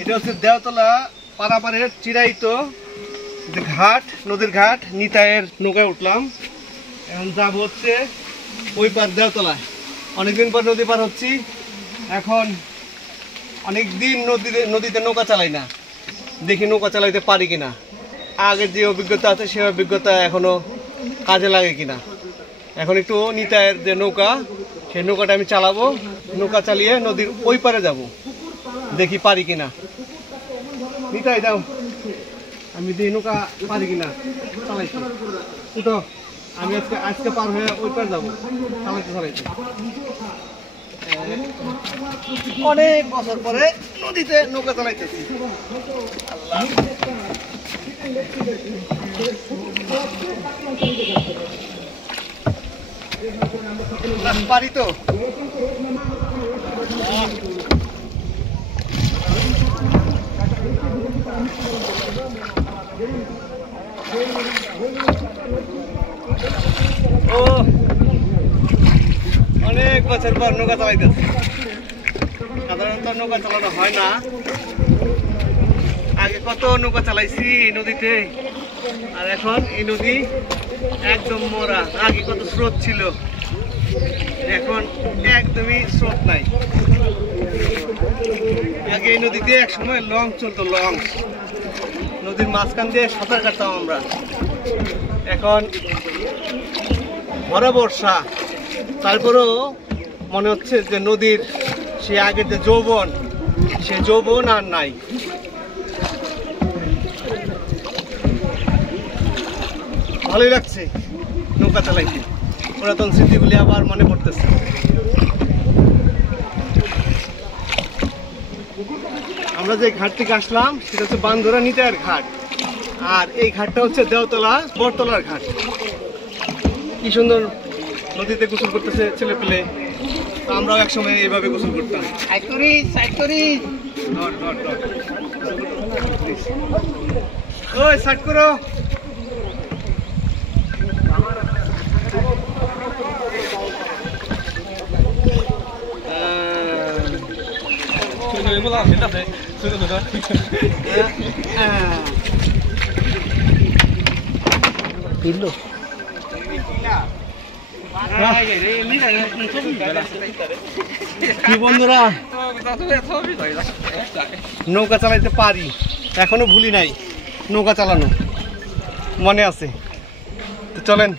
এটা হচ্ছে দেওতলা পারাপারের চিরায়িত ঘাট, নদীর ঘাট। নিতাইয়ের নৌকায় উঠলাম, এখন যাবো হচ্ছে ওই পার দেওতলায়। অনেকদিন পর নদী পার হচ্ছি। এখন অনেকদিন নদীতে নৌকা চালাই না, দেখি নৌকা চালাইতে পারি কিনা। আগের যে অভিজ্ঞতা আছে সেই অভিজ্ঞতা এখনো কাজে লাগে কিনা। এখন একটু নিতাইয়ের যে নৌকা, সেই নৌকাটা আমি চালাবো। নৌকা চালিয়ে নদীর ওই পারে যাব, দেখি পারি কিনা। নিতাই দাও, আমি দেখি নৌকা পারি কিনা চালাইছি। উঠো, আমি আজকে পার হয়ে ওই পার যাবো চালাইতে। অনেক বছর পরে নদীতে নৌকা চালাইতেছি। পারি তো। ও অনেক বছর পর নৌকা চালাইতেছে। সাধারণত নৌকা চালানো হয় না। আগে কত নৌকা চালাইছি নদীতে, আর এখন এই নদী একদম মরা। আগে কত স্রোত ছিল, এখন একদমই স্রোত নাই। আগে এই নদীতে এক সময় লঞ্চ চলতো, লঞ্চ নদীর মাঝখান দিয়ে সাঁতার কাটতাম আমরা। এখন ভরা বর্ষা, তারপরেও মনে হচ্ছে যে নদীর সে আগের যে যৌবন, সে যৌবন আর নাই। ভালোই লাগছে নৌকা চালাইতে, পুরাতন স্মৃতিগুলি আবার মনে পড়তেছে। আমরা যে ঘাট থেকে আসলাম সেটা হচ্ছে বান্দরা নিতাইয়ের ঘাট, আর এই ঘাটটা হচ্ছে দেওতলা বটতলার ঘাট। কি সুন্দর নদীতে গোসল করতেছে ছেলে পেলে। আমরাও একসময় এইভাবে গোসল করতাম। ওই সাইড করো। কি বন্ধুরা, নৌকা চালাইতে পারি, এখনো ভুলি নাই। নৌকা চালানো মনে আছে, তো চলেন।